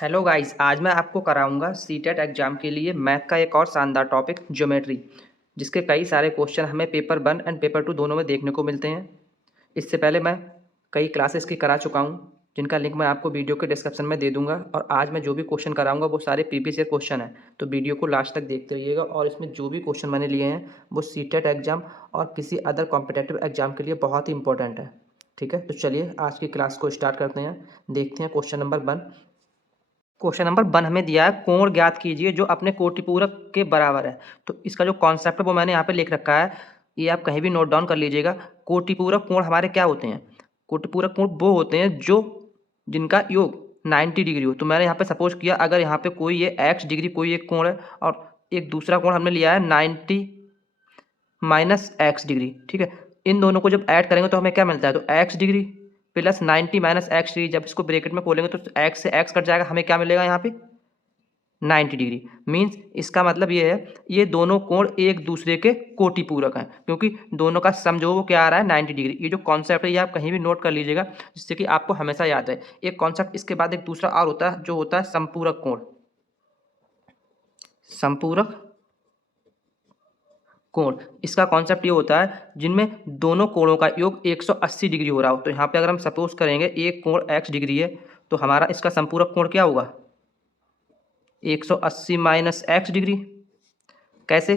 Hello guys, आज मैं आपको कराऊंगा सीटेट एग्जाम के लिए मैथ का एक और शानदार टॉपिक ज्योमेट्री, जिसके कई सारे क्वेश्चन हमें पेपर 1 एंड पेपर 2 दोनों में देखने को मिलते हैं। इससे पहले मैं कई क्लासेस की करा चुका हूं, जिनका लिंक मैं आपको वीडियो के डिस्क्रिप्शन में दे दूंगा। और आज मैं जो भी क्वेश्चन कराऊंगा वो सारे प्रीवियस ईयर क्वेश्चन हैं, तो वीडियो को लास्ट तक देखते रहिएगा। और इसमें जो भी क्वेश्चन मैंने लिए हैं वो सीटेट एग्जाम और किसी अदर कॉम्पिटेटिव एग्जाम के लिए बहुत ही इंपॉर्टेंट है। ठीक है, तो चलिए आज की क्लास को स्टार्ट करते हैं। देखते हैं क्वेश्चन नंबर 1। क्वेश्चन नंबर 1 हमें दिया है, कोण ज्ञात कीजिए जो अपने कोटिपूरक के बराबर है। तो इसका जो कॉन्सेप्ट है वो मैंने यहाँ पे लिख रखा है, ये आप कहीं भी नोट डाउन कर लीजिएगा। कोटिपूरक कोण हमारे क्या होते हैं? कोटिपूरक कोण वो होते हैं जो जिनका योग 90 डिग्री हो। तो मैंने यहाँ पे सपोज किया, अगर यहाँ पे कोई ये x डिग्री कोई एक कोण है और एक दूसरा कोण हमने लिया है 90 माइनस एक्स डिग्री। ठीक है, इन दोनों को जब ऐड करेंगे तो हमें क्या मिलता है? तो x degree plus 90 minus x degree, जब इसको ब्रैकेट में खोलेंगे तो एक्स से एक्स कट जाएगा, हमें क्या मिलेगा यहाँ पे? 90 डिग्री। मीन्स इसका मतलब ये है, ये दोनों कोण एक दूसरे के कोटिपूरक हैं, क्योंकि दोनों का सम जो वो क्या आ रहा है 90 डिग्री। ये जो कॉन्सेप्ट है ये आप कहीं भी नोट कर लीजिएगा, जिससे कि आपको हमेशा याद रहे। एक कॉन्सेप्ट इसके बाद एक दूसरा और होता है, जो होता है संपूरक कोण। संपूरक कोण, इसका कॉन्सेप्ट ये होता है जिनमें दोनों कोणों का योग 180 डिग्री हो रहा हो। तो यहाँ पे अगर हम सपोज करेंगे एक कोण x डिग्री है, तो हमारा इसका संपूरक कोण क्या होगा? 180 माइनस एक्स डिग्री। कैसे?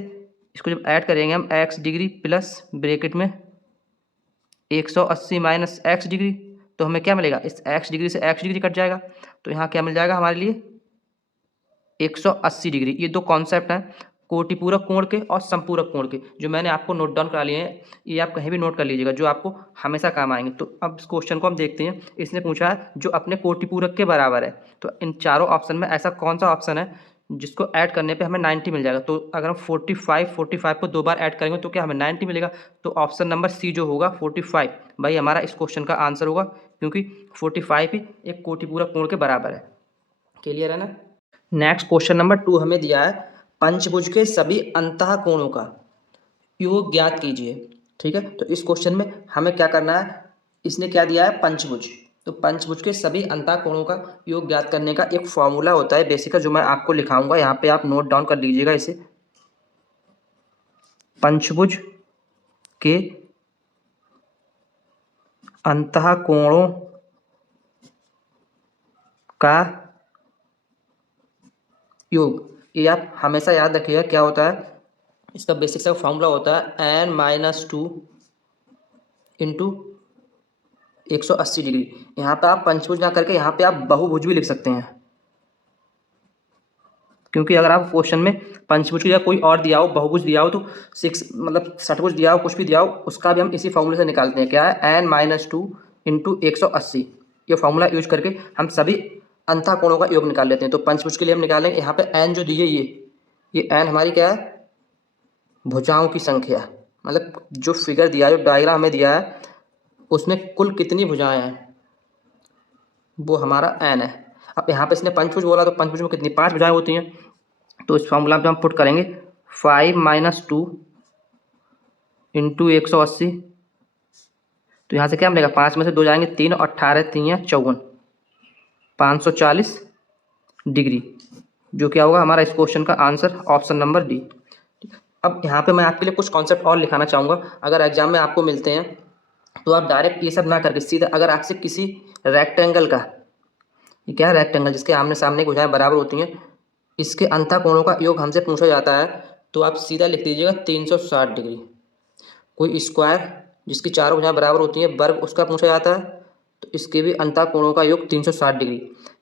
इसको जब ऐड करेंगे हम x डिग्री प्लस ब्रैकेट में 180 माइनस एक्स डिग्री, तो हमें क्या मिलेगा? इस x डिग्री से x डिग्री कट जाएगा, तो यहाँ क्या मिल जाएगा हमारे लिए? 180 डिग्री। ये दो कॉन्सेप्ट हैं, कोटिपूरक कोण के और संपूरक कोण के, जो मैंने आपको नोट डाउन करा लिए हैं। ये आप कहीं भी नोट कर लीजिएगा, जो आपको हमेशा काम आएंगे। तो अब इस क्वेश्चन को हम देखते हैं। इसने पूछा है जो अपने कोटिपूरक के बराबर है। तो इन चारों ऑप्शन में ऐसा कौन सा ऑप्शन है जिसको ऐड करने पे हमें 90 मिल जाएगा? तो अगर हम 45 को 2 बार ऐड करेंगे तो क्या हमें 90 मिलेगा? तो ऑप्शन नंबर सी जो होगा 45 भाई हमारा इस क्वेश्चन का आंसर होगा, क्योंकि 45 ही एक कोटिपूरक कोण के बराबर है। क्लियर है ना? नेक्स्ट क्वेश्चन नंबर 2 हमें दिया है, पंचभुज के सभी अंतः कोणों का योग ज्ञात कीजिए। ठीक है, तो इस क्वेश्चन में हमें क्या करना है? इसने क्या दिया है? पंचभुज। तो पंचभुज के सभी अंतः कोणों का योग ज्ञात करने का एक फॉर्मूला होता है बेसिक, जो मैं आपको लिखाऊंगा, यहाँ पे आप नोट डाउन कर लीजिएगा इसे। पंचभुज के अंतः कोणों का योग, ये आप हमेशा याद रखिएगा क्या होता है। इसका बेसिक सा फॉर्मूला होता है n-2 इंटू 180 डिग्री। यहाँ पे आप पंचभुज ना करके यहाँ पे आप बहुभुज भी लिख सकते हैं, क्योंकि अगर आप क्वेश्चन में पंचभुज की जगह कोई और दिया हो, बहुभुज दिया हो, तो सिक्स मतलब षटभुज दिया हो, कुछ भी दिया हो, उसका भी हम इसी फॉर्मूले से निकालते हैं। क्या है? n-2 into 180। ये फॉर्मूला यूज करके हम सभी अंतः कोणों का योग निकाल लेते हैं। तो पंचभुज के लिए हम निकालेंगे, यहाँ पे n जो दी है ये n हमारी क्या है? भुजाओं की संख्या। मतलब जो फिगर दिया है, जो डायग्राम हमें दिया है, उसमें कुल कितनी भुजाएं हैं वो हमारा n है। अब यहाँ पे इसने पंचभुज बोला, तो पंचभुज में कितनी? 5 भुजाएं होती हैं। तो इस फॉर्मूला में हम पुट करेंगे 5 - 2 इंटू 180। तो यहाँ से क्या मिलेगा? 5 में से 2 जाएंगे 3, 18 3 54, 540 डिग्री, जो क्या होगा हमारा इस क्वेश्चन का आंसर, ऑप्शन नंबर डी। अब यहाँ पे मैं आपके लिए कुछ कॉन्सेप्ट और लिखाना चाहूँगा। अगर एग्जाम में आपको मिलते हैं तो आप डायरेक्ट ये सब ना करके सीधा, अगर आपसे किसी रेक्टेंगल का, ये क्या है? रेक्टेंगल, जिसके आमने सामने भुजाएं बराबर होती हैं, इसके अंतः कोणों का योग हमसे पूछा जाता है, तो आप सीधा लिख दीजिएगा 360 डिग्री। कोई स्क्वायर जिसकी चारों भुजाएं बराबर होती हैं, वर्ग, उसका पूछा जाता है, तो इसके भी अंतः कोणों का योग 360 डिग्री।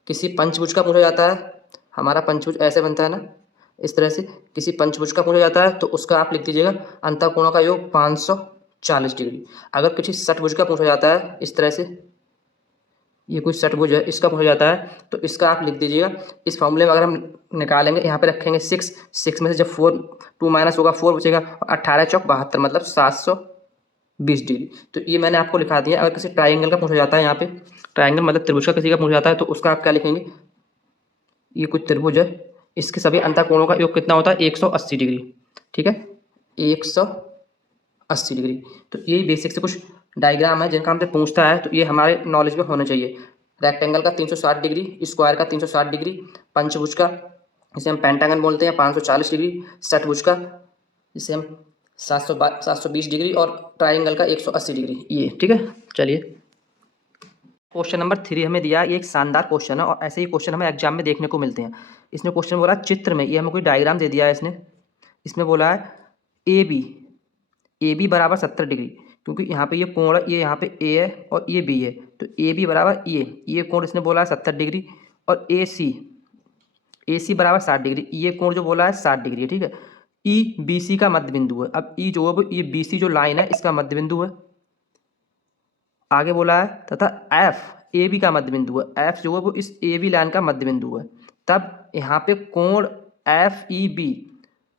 किसी पंचभुज का पूछा जाता है, हमारा पंचभुज ऐसे बनता है ना, इस तरह से किसी पंचभुज का पूछा जाता है, तो उसका आप लिख दीजिएगा अंतः कोणों का योग 540 डिग्री। अगर किसी षटभुज का पूछा जाता है इस तरह से, ये कोई षटभुज है, इसका पूछा जाता है, तो इसका आप लिख दीजिएगा इस फॉर्मूले में। अगर हम निकालेंगे, यहाँ पे रखेंगे 6 में से जब 2 माइनस होगा 4 बचेगा, और 18 चौक 72, मतलब 720 डिग्री। तो ये मैंने आपको लिखा दिया। अगर किसी ट्राइंगल का पूछा जाता है, यहाँ पे ट्राइंगल मतलब त्रिभुज का किसी का पूछा जाता है, तो उसका आप क्या लिखेंगे? ये कुछ त्रिभुज है, इसके सभी अंतः कोणों का योग कितना होता है? 180 डिग्री। ठीक है, 180 डिग्री। तो ये बेसिक से कुछ डायग्राम है जिनका हमसे पूछता है, तो ये हमारे नॉलेज में होना चाहिए। रेक्टेंगल का 360 डिग्री, स्क्वायर का 360 डिग्री, पंचभुज का जिसे हम पेंटागन बोलते हैं 540 डिग्री, षटभुज का जिसे हम 720 डिग्री और ट्राइंगल का 180 डिग्री। ये ठीक है। चलिए क्वेश्चन नंबर 3 हमें दिया, ये एक शानदार क्वेश्चन है और ऐसे ही क्वेश्चन हमें एग्जाम में देखने को मिलते हैं। इसमें क्वेश्चन बोला चित्र में, ये हमें कोई डायग्राम दे दिया है इसमें बोला है ए बी बराबर 70 डिग्री, क्योंकि यहाँ पे ये कोण है, ये यहाँ पे ए है और ये बी है, तो ए बी बराबर ये कोण इसने बोला है 70 डिग्री, और ए सी बराबर 60 डिग्री, ये कोण जो बोला है 60 डिग्री है, ठीक है। ई बी सी का मध्य बिंदु है, अब ई जो है ये बी सी जो लाइन है इसका मध्य बिंदु है। आगे बोला है तथा एफ ए बी का मध्य बिंदु है, एफ जो है वो इस ए बी लाइन का मध्य बिंदु है। तब यहाँ पे कोण एफ ई बी,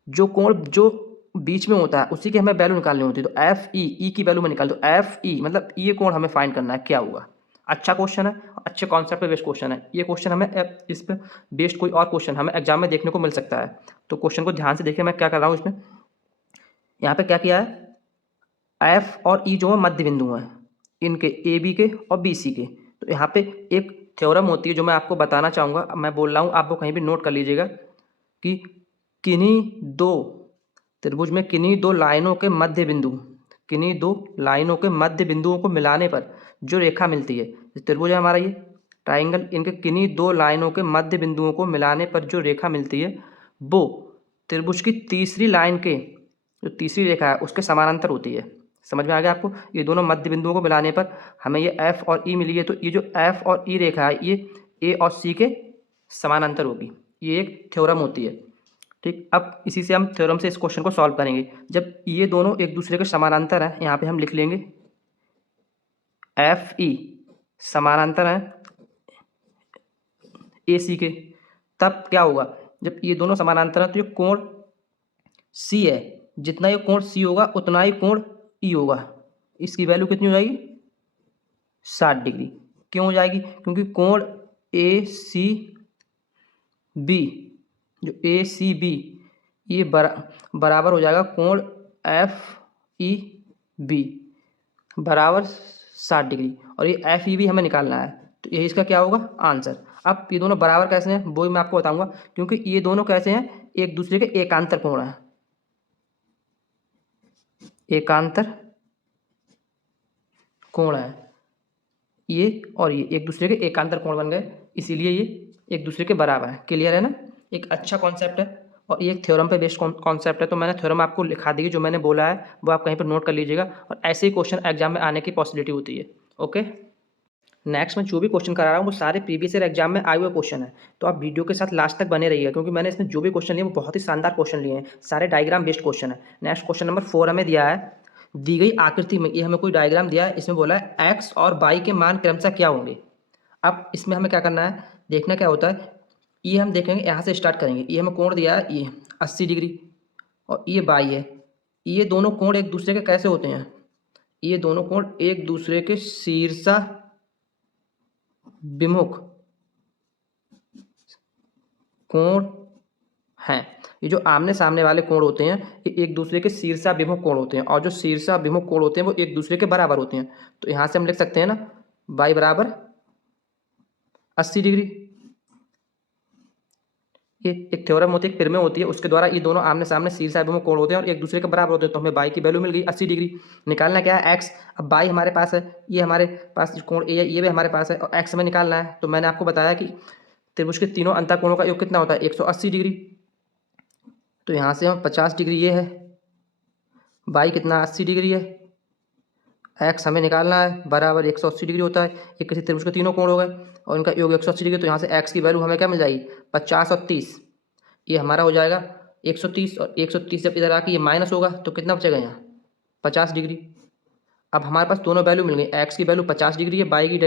जो कोण जो बीच में होता है उसी की हमें वैल्यू निकालनी होती है, तो एफ ई की वैल्यू में निकाल दो, एफ ई मतलब ये कोण हमें फाइंड करना है क्या होगा। अच्छा क्वेश्चन है, अच्छे कॉन्सेप्ट पे बेस्ड क्वेश्चन है ये क्वेश्चन, हमें इस पर बेस्ड कोई और क्वेश्चन हमें एग्जाम में देखने को मिल सकता है। तो क्वेश्चन को ध्यान से देखिए मैं क्या कर रहा हूँ इसमें। यहाँ पे क्या किया है, एफ और ई जो है मध्य बिंदु हैं इनके, ए बी के और बी सी के। तो यहाँ पे एक थ्योरम होती है जो मैं आपको बताना चाहूँगा, मैं बोल रहा हूँ आप वो कहीं भी नोट कर लीजिएगा कि किन्हीं दो त्रिभुज में किन्हीं दो लाइनों के मध्य बिंदु, किन्हीं दो लाइनों के मध्य बिंदुओं को मिलाने पर जो रेखा मिलती है, त्रिभुज है हमारा ये ट्राइंगल, इनके किन्हीं दो लाइनों के मध्य बिंदुओं को मिलाने पर जो रेखा मिलती है वो त्रिभुज की तीसरी लाइन के जो तीसरी रेखा है उसके समानांतर होती है। समझ में आ गया आपको, ये दोनों मध्य बिंदुओं को मिलाने पर हमें ये एफ और ई मिली है, तो ये जो एफ और ई रेखा है ये ए और सी के समानांतर होगी, ये एक थ्योरम होती है, ठीक। अब इसी से हम थ्योरम से इस क्वेश्चन को सॉल्व करेंगे। जब ये दोनों एक दूसरे के समानांतर हैं, यहाँ पे हम लिख लेंगे एफ ई समानांतर हैं ए सी के, तब क्या होगा, जब ये दोनों समानांतर हैं तो ये कोण सी है, जितना ये कोण सी होगा उतना ही कोण ई होगा, इसकी वैल्यू कितनी हो जाएगी 60 डिग्री। क्यों हो जाएगी, क्योंकि कोण ए सी बी, जो ए सी बी ये बराबर हो जाएगा कोण एफ ई बी बराबर 60 डिग्री, और ये एफ ई बी हमें निकालना है, तो यही इसका क्या होगा आंसर। अब ये दोनों बराबर कैसे हैं वो मैं आपको बताऊंगा, क्योंकि ये दोनों कैसे हैं एक दूसरे के एकांतर कोण हैं, एकांतर कोण है ये और ये एक दूसरे के एकांतर कोण बन गए, इसीलिए ये एक दूसरे के बराबर है। क्लियर है ना, एक अच्छा कॉन्सेप्ट है और ये एक थ्योरम पे बेस्ड कॉन्सेप्ट है, तो मैंने थ्योरम आपको लिखा दी, जो मैंने बोला है वो आप कहीं पर नोट कर लीजिएगा, और ऐसे ही क्वेश्चन एग्जाम में आने की पॉसिबिलिटी होती है। ओके, नेक्स्ट मैं जो भी क्वेश्चन करा रहा हूँ वो सारे प्रीवियस ईयर एग्जाम में आए हुए क्वेश्चन है, तो आप वीडियो के साथ लास्ट तक बने रहिएगा, क्योंकि मैंने इसमें जो भी क्वेश्चन लिए वो बहुत ही शानदार क्वेश्चन लिए हैं, सारे डायग्राम बेस्ड क्वेश्चन है। नेक्स्ट क्वेश्चन नंबर 4 हमें दिया है, दी गई आकृति में ये हमें कोई डायग्राम दिया है, इसमें बोला है एक्स और वाई के मान क्रमशः क्या होंगे। अब इसमें हमें क्या करना है, देखना क्या होता है, ये हम देखेंगे यहाँ से स्टार्ट करेंगे, ये हमें कोण दिया है ये 80 डिग्री और ये वाई है, ये दोनों कोण एक दूसरे के कैसे होते हैं, ये दोनों कोण एक दूसरे के शीर्षा विमुख कोण हैं। ये जो आमने सामने वाले कोण होते हैं ये एक दूसरे के शीर्षा विमुख कोण होते हैं, और जो शीर्षा विमुख कोण होते हैं वो एक दूसरे के बराबर होते हैं। तो यहाँ से हम लिख सकते हैं ना y बराबर 80 डिग्री, ये एक थ्योरम होती है, एक प्रमेय होती है, उसके द्वारा ये दोनों आमने सामने शीर्षा विमुख कोण होते हैं और एक दूसरे के बराबर होते हैं। तो हमें y की वैल्यू मिल गई 80 डिग्री। निकालना क्या है x, अब y हमारे पास है, ये हमारे पास कोण a है, ये भी हमारे पास है, और x हमें निकालना है। तो मैंने आपको बताया कि त्रिभुज के तीनों अंतःकोणों का योग कितना होता है 180 डिग्री, तो यहाँ से हम 50 डिग्री ये है, y कितना 80 डिग्री है, x हमें निकालना है बराबर 180 डिग्री होता है, ये किसी त्रिभुज के तीनों कोण हो गए और इनका योग 180 डिग्री, तो यहाँ से x की वैल्यू हमें क्या मिल जाएगी 50 और 30, ये हमारा हो जाएगा 130, और 130 जब इधर आके ये माइनस होगा तो कितना बचेगा यहाँ 50 डिग्री। अब हमारे पास दोनों वैल्यू मिल गई, x की वैल्यू 50 डिग्री है, y की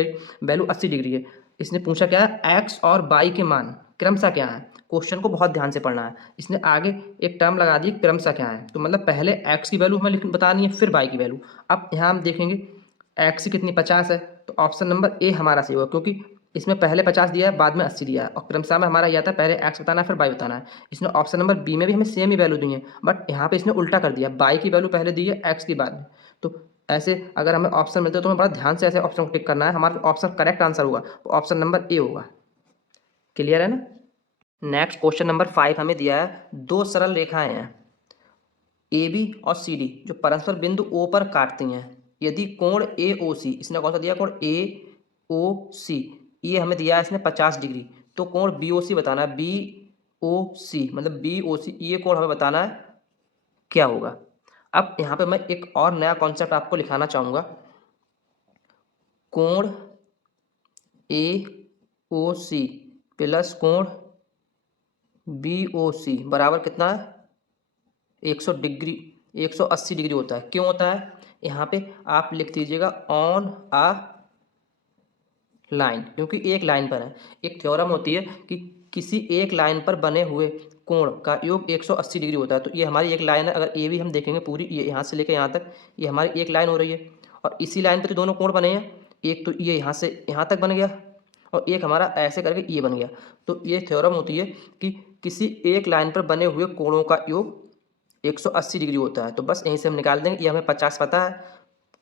वैल्यू 80 डिग्री है। इसने पूछा क्या है x और y के मान क्रमशः क्या है, क्वेश्चन को बहुत ध्यान से पढ़ना है। इसने आगे एक टर्म लगा दी क्रमशः क्या है, तो मतलब पहले x की वैल्यू हमें बतानी है फिर y की वैल्यू। अब यहाँ हम देखेंगे x की कितनी 50 है, तो ऑप्शन नंबर ए हमारा सही होगा, क्योंकि इसमें पहले 50 दिया है बाद में 80 दिया है, और क्रमशः में हमारा यह था पहले x बताना है फिर y बताना है। इसने ऑप्शन नंबर बी में भी हमें सेम ही वैल्यू दी है, बट यहाँ पे इसने उल्टा कर दिया, y की वैल्यू पहले दी है x की बाद में, तो ऐसे अगर हमें ऑप्शन मिलते हो तो हमें बड़ा ध्यान से ऐसे ऑप्शन को टिक करना है, हमारा ऑप्शन करेक्ट आंसर होगा तो ऑप्शन नंबर ए होगा। क्लियर है ना। नेक्स्ट क्वेश्चन नंबर 5 हमें दिया है, दो सरल रेखाएं हैं ए बी और सी डी जो परस्पर बिंदु ओ पर काटती हैं। यदि कोण ए ओ सी, इसने कौन सा दिया कोण ए ओ सी, ये हमें दिया है इसने 50 डिग्री, तो कोण बी ओ सी बताना है, बी ओ सी मतलब बी ओ सी, ये कोण हमें बताना है क्या होगा। अब यहाँ पे मैं एक और नया कॉन्सेप्ट आपको लिखाना चाहूँगा, कोण ए ओ सी प्लस कोण बी ओ सी बराबर कितना है 100 डिग्री 180 डिग्री होता है। क्यों होता है, यहाँ पे आप लिख दीजिएगा ऑन आ लाइन, क्योंकि एक लाइन पर है। एक थ्योरम होती है कि किसी एक लाइन पर बने हुए कोण का योग 180 डिग्री होता है। तो ये हमारी एक लाइन है, अगर ए भी हम देखेंगे पूरी, ये यहाँ से लेकर यहाँ तक ये हमारी एक लाइन हो रही है और इसी लाइन पर तो दोनों कोण बने हैं, एक तो ये यहाँ से यहाँ तक बन गया और एक हमारा ऐसे करके ये बन गया। तो ये थ्योरम होती है कि किसी एक लाइन पर बने हुए कोणों का योग 180 डिग्री होता है। तो बस यहीं से हम निकाल देंगे, ये हमें 50 पता है,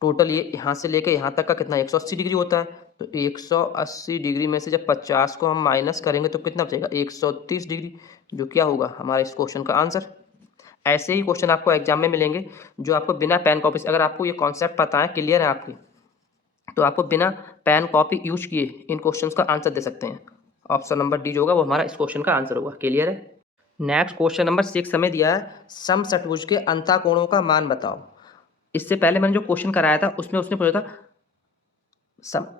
टोटल ये यहाँ से लेके यहाँ तक का कितना 180 डिग्री होता है। तो 180 डिग्री में से जब 50 को हम माइनस करेंगे तो कितना बचेगा 130 डिग्री, जो क्या होगा हमारा इस क्वेश्चन का आंसर। ऐसे ही क्वेश्चन आपको एग्जाम में मिलेंगे जो आपको बिना पेन कॉपी से, अगर आपको ये कॉन्सेप्ट पता है, क्लियर है आपकी, तो आपको बिना पेन कॉपी यूज किए इन क्वेश्चंस का आंसर दे सकते हैं। ऑप्शन नंबर डी जो होगा वो हमारा इस क्वेश्चन का आंसर होगा। क्लियर है। नेक्स्ट क्वेश्चन नंबर 6 हमें दिया है, समषट्भुज के अंतःकोणों का मान बताओ। इससे पहले मैंने जो क्वेश्चन कराया था उसमें उसने पूछा था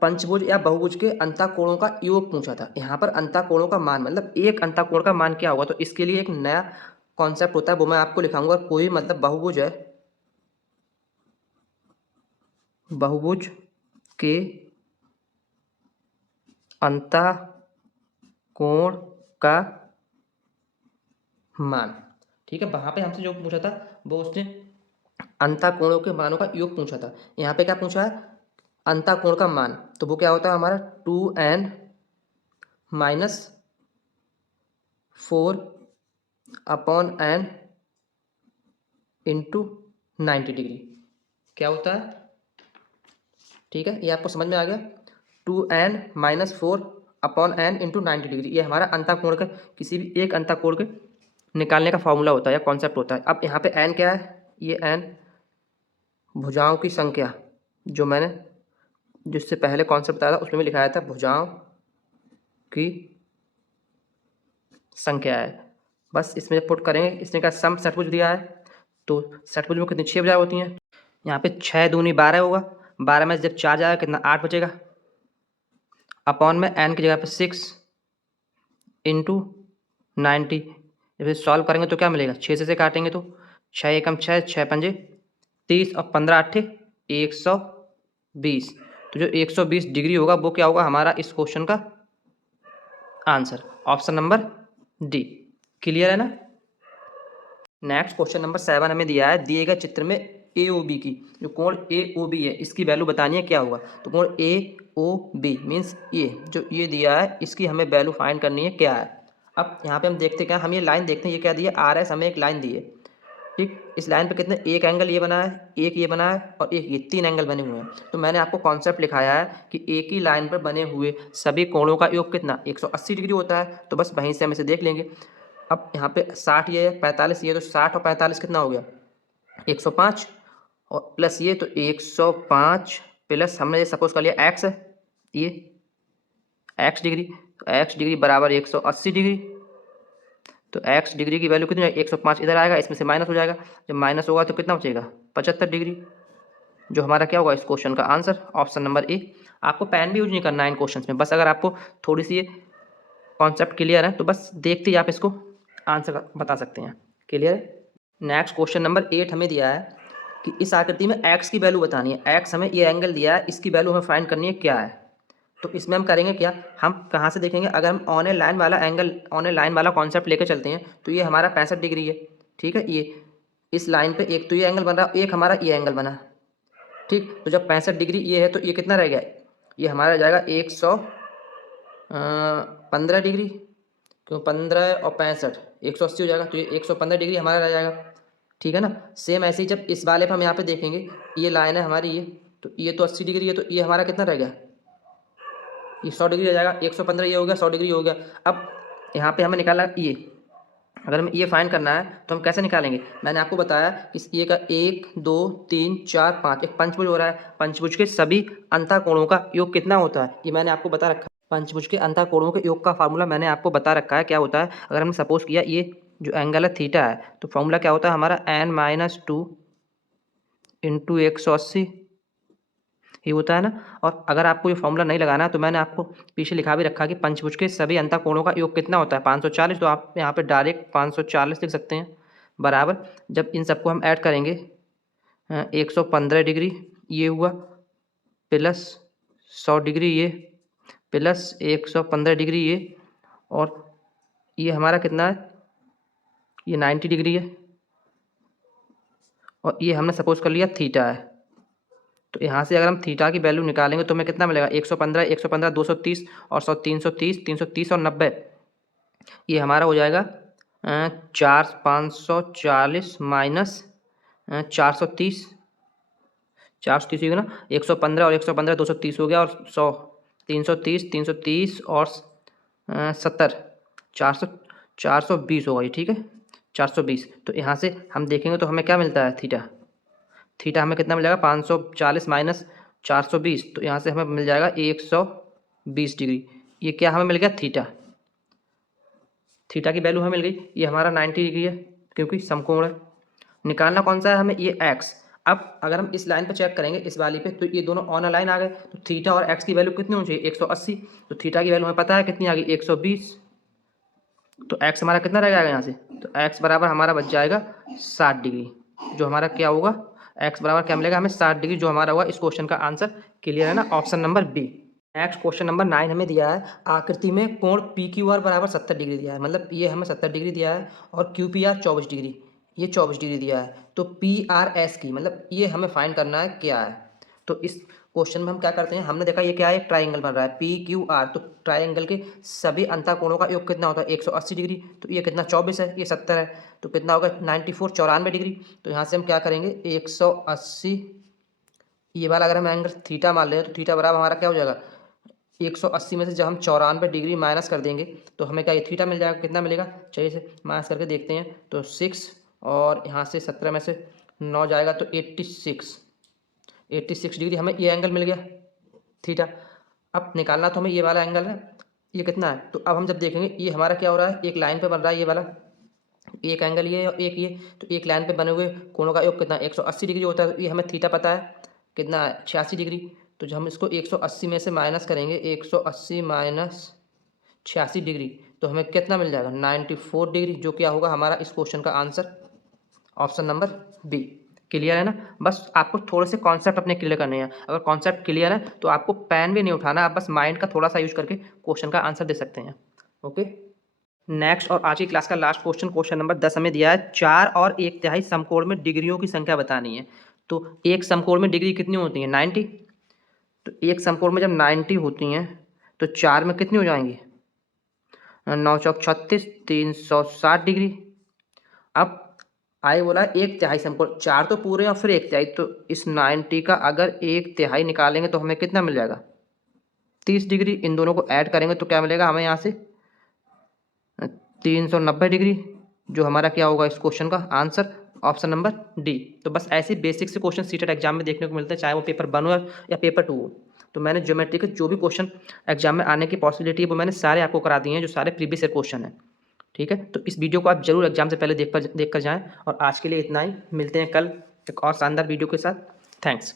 पंचभुज या बहुभुज के अंतःकोणों का योग पूछा था। यहाँ पर अंतःकोणों का मान मतलब एक अंतःकोण का मान क्या होगा, तो इसके लिए एक नया कॉन्सेप्ट होता है, वो मैं आपको लिखाऊंगा। कोई मतलब बहुभुज है, बहुभुज के अंतःकोण का मान, ठीक है। वहां पे हमसे जो पूछा था वो उसने अंतःकोणों के मानों का योग पूछा था। यहाँ पे क्या पूछा है, अंतःकोण का मान, तो वो क्या होता है हमारा 2n minus 4 upon n into 90 degree क्या होता है, ठीक है। ये आपको समझ में आ गया, 2n minus 4 upon n into 90 degree, ये हमारा अंतःकोण का, किसी भी एक अंतःकोण के निकालने का फॉर्मूला होता है या कॉन्सेप्ट होता है। अब यहाँ पे n क्या है, ये n भुजाओं की संख्या, जो मैंने जिससे पहले कॉन्सेप्ट बताया था उसमें भी लिखाया था, भुजाओं की संख्या है। बस इसमें पुट करेंगे, इसने का सम षटभुज दिया है, तो षटभुज में कितनी 6 भुजाएं होती हैं, यहाँ पे 6 दूनी 12 होगा, 12 में जब 4 जाएगा कितना 8 बचेगा, अपॉन में n की जगह पे 6 इंटू 90, जब सॉल्व करेंगे तो क्या मिलेगा, 6 से काटेंगे तो 6 एकम 6, 6 पंजे 30 और 15 अट्ठे 120, तो जो 120 डिग्री होगा वो क्या होगा हमारा इस क्वेश्चन का answer, option number D. Clear है ना। नेक्स्ट क्वेश्चन नंबर 7 हमें दिया है, दिए गए चित्र में ए ओ बी की, जो कोण ए ओ बी है इसकी वैल्यू बतानी है क्या होगा। तो कोण ए ओ बी मीन्स ये जो ये दिया है इसकी हमें वैल्यू फाइंड करनी है क्या है। अब यहाँ पे हम देखते क्या, हम ये लाइन देखते हैं, ये क्या दिया आर एस, हमें एक लाइन दी है, ठीक। इस लाइन पे कितने, एक एंगल ये बना है, एक ये बना है और एक ये, 3 एंगल बने हुए हैं। तो मैंने आपको कॉन्सेप्ट लिखाया है कि एक ही लाइन पर बने हुए सभी कोणों का योग कितना 180 डिग्री होता है। तो बस वहीं से हम इसे देख लेंगे। अब यहाँ पे 60 ये है, 45 ये, तो 60 और 45 कितना हो गया 105 और प्लस ये, तो 105 प्लस हमने सपोज कर लिया एक्स है, ये एक्स डिग्री, तो एक्स डिग्री बराबर 180 डिग्री। तो x डिग्री की वैल्यू कितनी है 105 इधर आएगा, इसमें से माइनस हो जाएगा, जब माइनस होगा तो कितना बचेगा 75 डिग्री, जो हमारा क्या होगा इस क्वेश्चन का आंसर, ऑप्शन नंबर ए। आपको पेन भी यूज नहीं करना है इन क्वेश्चंस में, बस अगर आपको थोड़ी सी कॉन्सेप्ट क्लियर है तो बस देखते ही आप इसको आंसर बता सकते हैं। क्लियर है। नेक्स्ट क्वेश्चन नंबर 8 हमें दिया है कि इस आकृति में x की वैल्यू बतानी है। x हमें ये एंगल दिया है, इसकी वैल्यू हमें फाइंड करनी है क्या है। तो इसमें हम करेंगे क्या, हम कहाँ से देखेंगे, अगर हम ऑन ए लाइन वाला एंगल, ऑन ए लाइन वाला कॉन्सेप्ट लेकर चलते हैं तो ये हमारा 65 डिग्री है, ठीक है। ये इस लाइन पे एक तो ये एंगल बन रहा है, एक हमारा ये एंगल बना, ठीक। तो जब 65 डिग्री ये है तो ये कितना रह गया, ये हमारा जाएगा 115 डिग्री, क्यों 15 और 65 180 हो जाएगा, तो ये 115 डिग्री हमारा रह जाएगा, ठीक है ना। सेम ऐसे ही जब इस वाले पर हम यहाँ पे देखेंगे, ये लाइन है हमारी, ये तो 80 डिग्री है, तो ये हमारा कितना रह गया, ये 100 डिग्री रह जाएगा। 115 ये हो गया, 100 डिग्री हो गया। अब यहाँ पे हमें निकालना ये, अगर हमें ये फाइंड करना है तो हम कैसे निकालेंगे। मैंने आपको बताया कि ये का 1 2 3 4 5 एक पंचभुज हो रहा है। पंचभुज के सभी अंतःकोणों का योग कितना होता है, ये मैंने आपको बता रखा है। पंचभुज के अंतःकोणों के योग का फार्मूला मैंने आपको बता रखा है, क्या होता है। अगर हमने सपोज किया ये जो एंगल है थीटा है, तो फॉर्मूला क्या होता है हमारा, n-2 इंटू 180 ये होता है ना। और अगर आपको ये फॉर्मूला नहीं लगाना है तो मैंने आपको पीछे लिखा भी रखा कि पंचभुज के सभी अंतःकोणों का योग कितना होता है, 540। तो आप यहाँ पे डायरेक्ट 540 लिख सकते हैं, बराबर जब इन सबको हम ऐड करेंगे 115 डिग्री ये हुआ, प्लस 100 डिग्री ये, प्लस 115 डिग्री ये, और ये हमारा कितना है, ये 90 डिग्री है, और ये हमने सपोज कर लिया थीटा है। तो यहाँ से अगर हम थीटा की वैल्यू निकालेंगे तो हमें कितना मिलेगा, 115 115 230 और 100 330 330 और 90, ये हमारा हो जाएगा 540 माइनस 430 430 होगा ना। 115 और 115 230 हो गया, और 100 330 330 और 70 400 420 होगा ये, ठीक है 420। तो यहाँ से हम देखेंगे तो हमें क्या मिलता है, थीटा हमें कितना मिल जाएगा, 540 माइनस 420, तो यहाँ से हमें मिल जाएगा 120 डिग्री। ये क्या हमें मिल गया, थीटा की वैल्यू हमें मिल गई। ये हमारा 90 डिग्री है क्योंकि समकोण है। निकालना कौन सा है हमें, ये एक्स। अब अगर हम इस लाइन पे चेक करेंगे, इस वाली पे, तो ये दोनों ऑन अ लाइन आ गए। तो थीटा और एक्स की वैल्यू कितनी होनी चाहिए, 180। तो थीटा की वैल्यू हमें पता है कितनी आ गई, 120। तो एक्स हमारा कितना रह जाएगा यहाँ से, तो एक्स बराबर हमारा बच जाएगा 60 डिग्री, जो हमारा क्या होगा, एक्स बराबर क्या मिलेगा हमें, 60 डिग्री, जो हमारा होगा इस क्वेश्चन का आंसर। क्लियर है ना, option number B. Next question number 9 हमें दिया है, आकृति में कोण पी क्यू आर बराबर 70 डिग्री दिया है। मतलब ये हमें 70 डिग्री दिया है, और क्यू पी आर 24 डिग्री, ये 24 डिग्री दिया है। तो पी आर एस की मतलब ये हमें फाइंड करना है क्या है। तो इस क्वेश्चन में हम क्या करते हैं, हमने देखा ये क्या है, एक ट्राइंगल बन रहा है पी क्यू आर। तो ट्राइंगल के सभी अंतःकोणों का योग कितना होता है, 180 डिग्री। तो ये कितना 24 है, ये 70 है, तो कितना होगा 94 94 डिग्री। तो यहाँ से हम क्या करेंगे, 180 ये वाला अगर हम एंगल थीटा मान लें, तो थीटा बराबर हमारा क्या हो जाएगा, 180 में से जब हम 94 डिग्री माइनस कर देंगे तो हमें क्या ये थीटा मिल जाएगा, कितना मिलेगा, चलिए से माइनस करके देखते हैं। तो 6, और यहाँ से 17 में से 9 जाएगा तो 86 डिग्री हमें ये एंगल मिल गया थीटा। अब निकालना तो हमें ये वाला एंगल है, ये कितना है। तो अब हम जब देखेंगे ये हमारा क्या हो रहा है, एक लाइन पे बन रहा है ये वाला, एक एंगल ये और एक ये। तो एक लाइन पे बने हुए कोणों का योग कितना, 180 डिग्री होता है। तो ये हमें थीटा पता है कितना है, 86 डिग्री। तो जब हम इसको 180 में से माइनस करेंगे, 180 माइनस 86 डिग्री, तो हमें कितना मिल जाएगा, 94 डिग्री, जो क्या होगा हमारा इस क्वेश्चन का answer, option number B. Clear है ना। बस आपको थोड़े से कॉन्सेप्ट अपने क्लियर करने हैं। अगर कॉन्सेप्ट क्लियर है तो आपको पेन भी नहीं उठाना, आप बस माइंड का थोड़ा सा यूज करके क्वेश्चन का आंसर दे सकते हैं। ओके, नेक्स्ट और आज की क्लास का लास्ट क्वेश्चन, क्वेश्चन नंबर 10 हमें दिया है, 4 और 1/3 समकोण में डिग्रियों की संख्या बतानी है। तो एक समकोण में डिग्री कितनी होती है, 90। तो एक समकोण में जब 90 होती हैं तो 4 में कितनी हो जाएंगी, 9 चौक 36, 360 डिग्री। अब आए बोला 1/3 समकोण, 4 तो पूरे और फिर 1/3, तो इस 90 का अगर 1/3 निकालेंगे तो हमें कितना मिल जाएगा, 30 डिग्री। इन दोनों को ऐड करेंगे तो क्या मिलेगा हमें यहाँ से, 390 डिग्री, जो हमारा क्या होगा इस क्वेश्चन का आंसर, ऑप्शन नंबर डी। तो बस ऐसे बेसिक से क्वेश्चन सीटेट एग्जाम में देखने को मिलते हैं, चाहे वो पेपर 1 हो या पेपर 2 हो। तो मैंने ज्योमेट्री के जो भी क्वेश्चन एग्जाम में आने की पॉसिबिलिटी है वो मैंने सारे आपको करा दिए हैं, जो सारे प्रीवियस ईयर क्वेश्चन हैं। ठीक है, तो इस वीडियो को आप जरूर एग्जाम से पहले देख कर जाएँ। और आज के लिए इतना ही, मिलते हैं कल एक और शानदार वीडियो के साथ। थैंक्स।